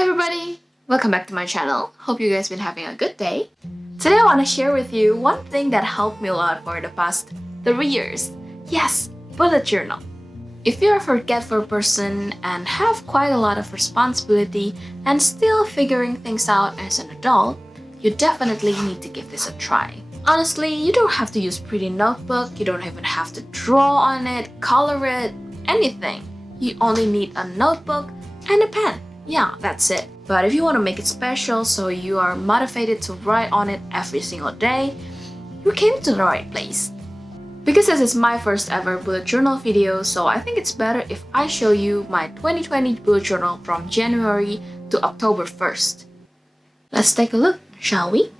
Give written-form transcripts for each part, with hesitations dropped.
Hi everybody! Welcome back to my channel. Hope you guys been having a good day. Today I want to share with you one thing that helped me a lot for the past 3 years. Yes, bullet journal. If you're a forgetful person and have quite a lot of responsibility and still figuring things out as an adult, you definitely need to give this a try. Honestly, you don't have to use pretty notebook, you don't even have to draw on it, color it, anything. You only need a notebook and a pen. Yeah, that's it. But if you want to make it special so you are motivated to write on it every single day, you came to the right place. Because this is my first ever bullet journal video, so I think it's better if I show you my 2020 bullet journal from January to October 1st. Let's take a look, shall we?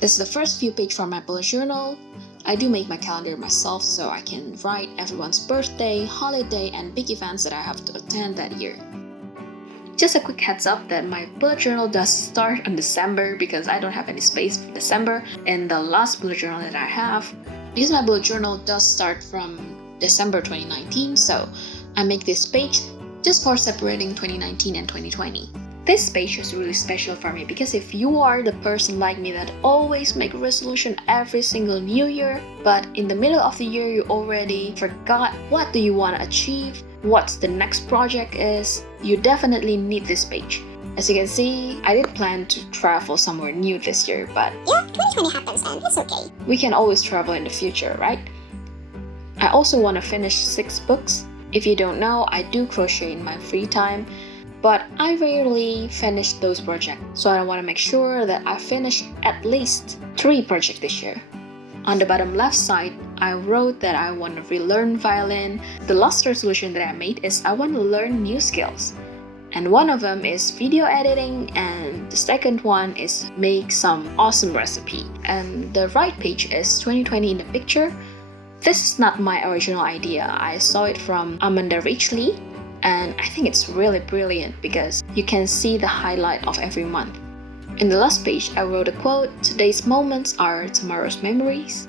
This is the first few pages from my bullet journal. I do make my calendar myself so I can write everyone's birthday, holiday, and big events that I have to attend that year. Just a quick heads up that my bullet journal does start in December because I don't have any space for December in the last bullet journal that I have. Because my bullet journal does start from December 2019, so I make this page just for separating 2019 and 2020. This page is really special for me because if you are the person like me that always make a resolution every single new year, but in the middle of the year you already forgot what do you want to achieve, what's the next project is, you definitely need this page. As you can see, I did plan to travel somewhere new this year, but yeah, 2020 happens and it's okay. We can always travel in the future, right? I also want to finish 6 books. If you don't know, I do crochet in my free time, but I rarely finish those projects, so I want to make sure that I finish at least 3 projects this year. On the bottom left side, I wrote that I want to relearn violin. The last resolution that I made is I want to learn new skills. And one of them is video editing, and the second one is make some awesome recipe. And the right page is 2020 in the picture. This is not my original idea. I saw it from Amanda Richley, and I think it's really brilliant because you can see the highlight of every month. In the last page, I wrote a quote, "Today's moments are tomorrow's memories."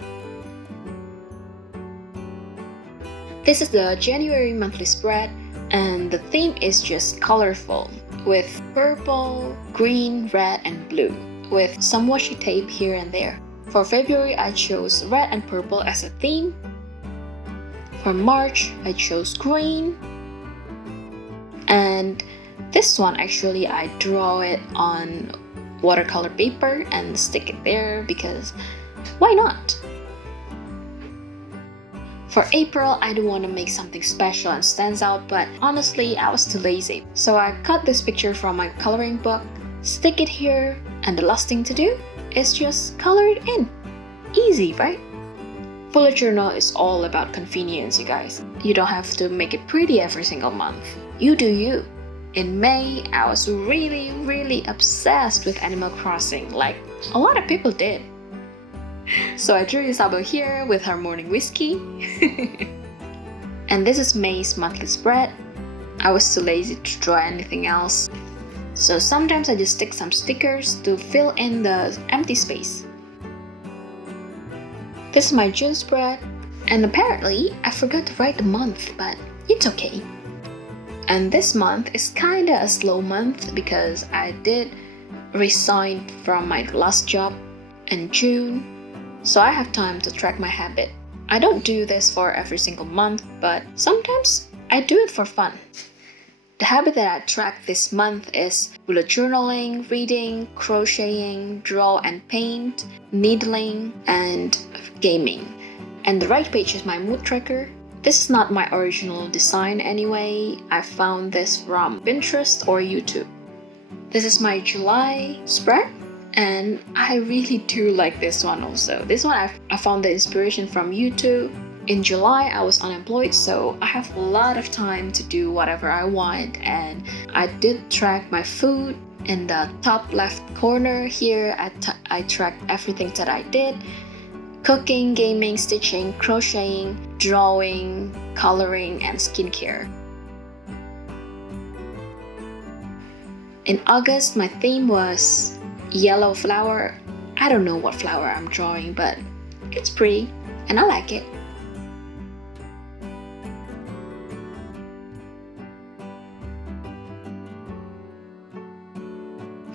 This is the January monthly spread, and the theme is just colorful with purple, green, red, and blue, with some washi tape here and there. For February, I chose red and purple as a theme. For March, I chose green. And this one, actually, I draw it on watercolor paper and stick it there because why not? For April, I do want to make something special and stands out, but honestly, I was too lazy. So I cut this picture from my coloring book, stick it here, and the last thing to do is just color it in. Easy, right? Bullet journal is all about convenience, you guys. You don't have to make it pretty every single month. You do you. In May, I was really obsessed with Animal Crossing, like a lot of people did. So I drew Isabel here with her morning whiskey. And this is May's monthly spread. I was too lazy to draw anything else. So sometimes I just stick some stickers to fill in the empty space. This is my June spread. And apparently, I forgot to write the month, but it's okay. And this month is kinda a slow month because I did resign from my last job in June, so I have time to track my habit. I don't do this for every single month, but sometimes I do it for fun. The habit that I track this month is bullet journaling, reading, crocheting, draw and paint, needling, and gaming. And the right page is my mood tracker. This is not my original design anyway. I found this from Pinterest or YouTube. This is my July spread, and I really do like this one also. This one I found the inspiration from YouTube. In July, I was unemployed, so I have a lot of time to do whatever I want, and I did track my food. In the top left corner here, I tracked everything that I did. Cooking, gaming, stitching, crocheting, drawing, coloring, and skincare. In August, my theme was yellow flower. I don't know what flower I'm drawing, but it's pretty and I like it.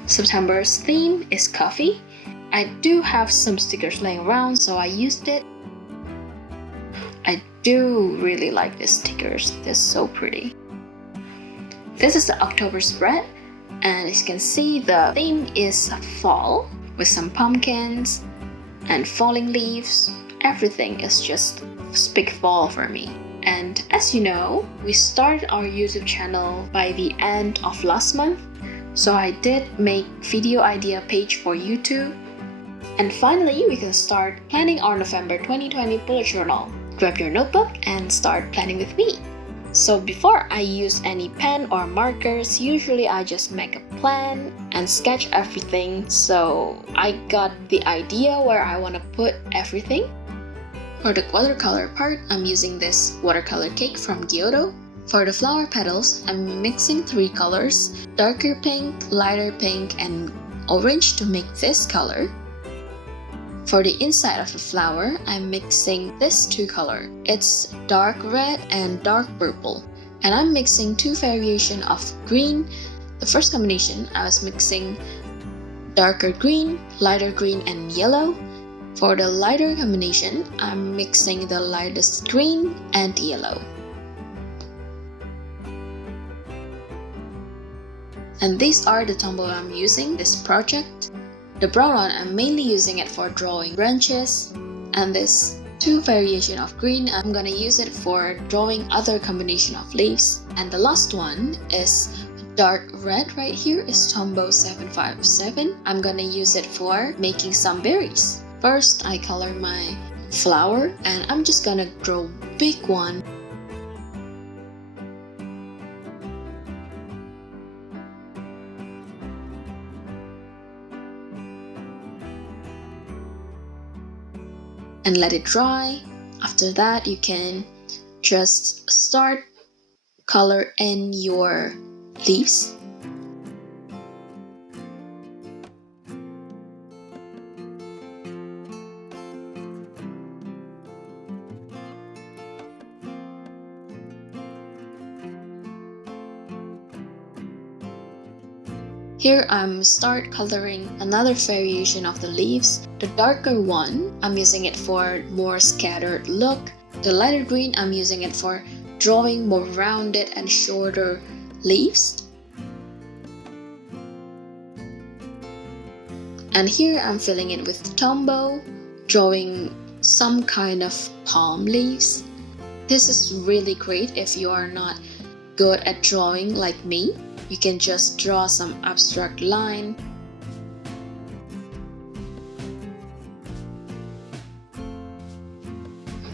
September's theme is coffee. I do have some stickers laying around, so I used it. I do really like these stickers, they're so pretty. This is the October spread, and as you can see, the theme is fall with some pumpkins and falling leaves. Everything is just speak fall for me. And as you know, we started our YouTube channel by the end of last month, so I did make video idea page for YouTube. And finally, we can start planning our November 2020 bullet journal. Grab your notebook and start planning with me. So before I use any pen or markers, usually I just make a plan and sketch everything, so I got the idea where I want to put everything. For the watercolor part, I'm using this watercolor cake from Gyoto. For the flower petals, I'm mixing 3 colors, darker pink, lighter pink, and orange to make this color. For the inside of the flower, I'm mixing this 2 colors. It's dark red and dark purple. And I'm mixing 2 variations of green. The first combination, I was mixing darker green, lighter green, and yellow. For the lighter combination, I'm mixing the lightest green and yellow. And these are the Tombow I'm using this project. The brown one, I'm mainly using it for drawing branches, and this 2 variation of green, I'm gonna use it for drawing other combination of leaves. And the last one is dark red right here is Tombow 757. I'm gonna use it for making some berries. First, I color my flower, and I'm just gonna draw big one. And let it dry. After that, you can just start color in your leaves. Here I'm start coloring another variation of the leaves. The darker one, I'm using it for more scattered look. The lighter green, I'm using it for drawing more rounded and shorter leaves. And here I'm filling it with Tombow, drawing some kind of palm leaves. This is really great if you are not good at drawing like me. You can just draw some abstract line.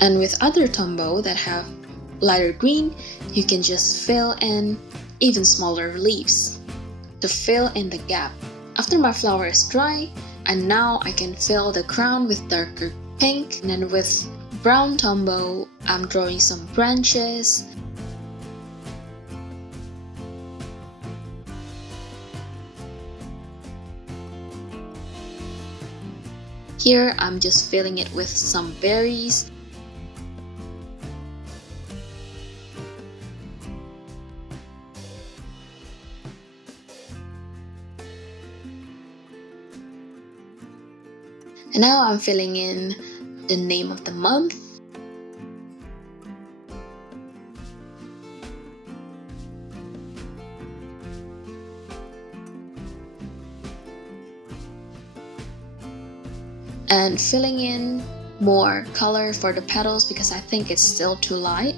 And with other Tombow that have lighter green, you can just fill in even smaller leaves to fill in the gap. After my flower is dry, and now I can fill the crown with darker pink. And then with brown Tombow, I'm drawing some branches. Here, I'm just filling it with some berries. And now I'm filling in the name of the month. And filling in more color for the petals because I think it's still too light.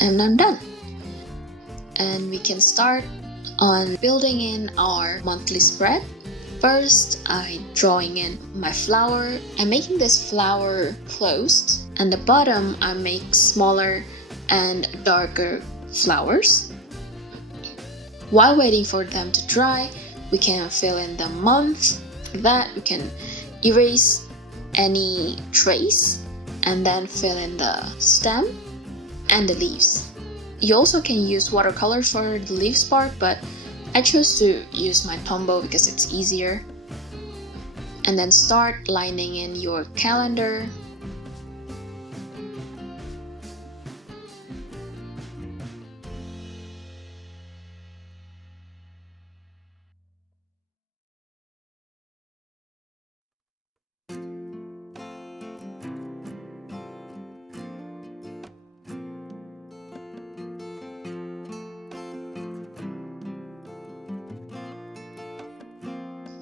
And I'm done. And we can start on building in our monthly spread. First, I'm drawing in my flower. I'm making this flower closed, and the bottom I make smaller and darker flowers. While waiting for them to dry, we can fill in the month. After that, we can erase any trace and then fill in the stem and the leaves. You also can use watercolor for the leaves part, but I chose to use my Tombow because it's easier. And then start lining in your calendar.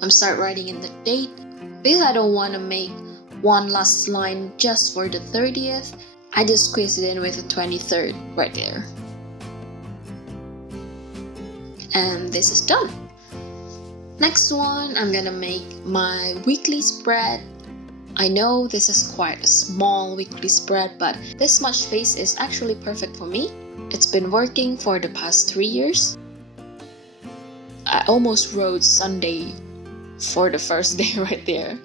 Start writing in the date because I don't want to make one last line just for the 30th. I just squeeze it in with the 23rd right there. And this is done. Next one, I'm gonna make my weekly spread. I know this is quite a small weekly spread, but this much space is actually perfect for me. It's been working for the past 3 years. I almost wrote Sunday for the first day right there,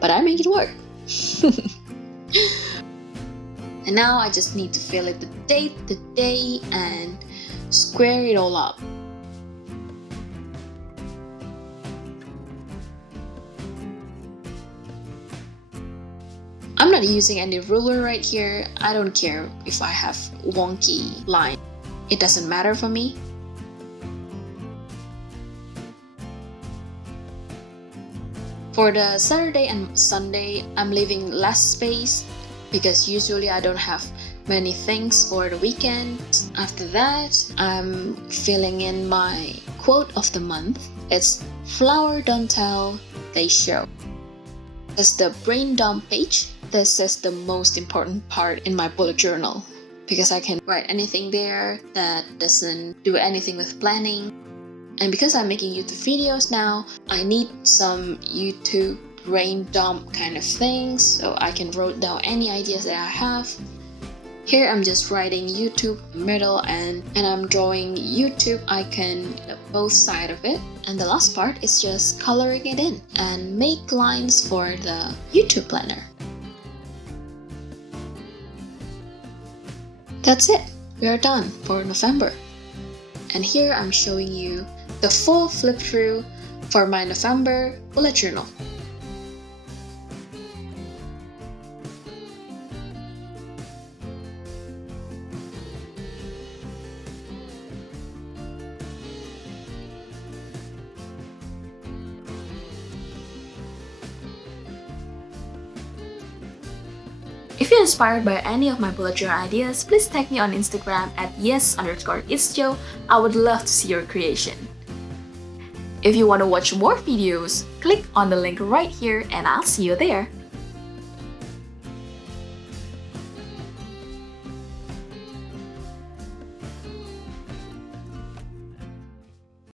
but I make it work. And now I just need to fill in the date, the day, and square it all up. I'm not using any ruler right here. I don't care if I have wonky line. It doesn't matter for me. For the Saturday and Sunday, I'm leaving less space because usually I don't have many things for the weekend. After that, I'm filling in my quote of the month. It's Flower Don't Tell, They Show. This is the brain dump page. This is the most important part in my bullet journal because I can write anything there that doesn't do anything with planning. And because I'm making YouTube videos now, I need some YouTube brain dump kind of things so I can write down any ideas that I have. Here I'm just writing YouTube middle and I'm drawing YouTube icon both sides of it. And the last part is just coloring it in and make lines for the YouTube planner. That's it. We are done for November. And here I'm showing you the full flip through for my November bullet journal. If you're inspired by any of my bullet journal ideas, please tag me on Instagram at yes_itsjo. I would love to see your creation. If you want to watch more videos, click on the link right here and I'll see you there.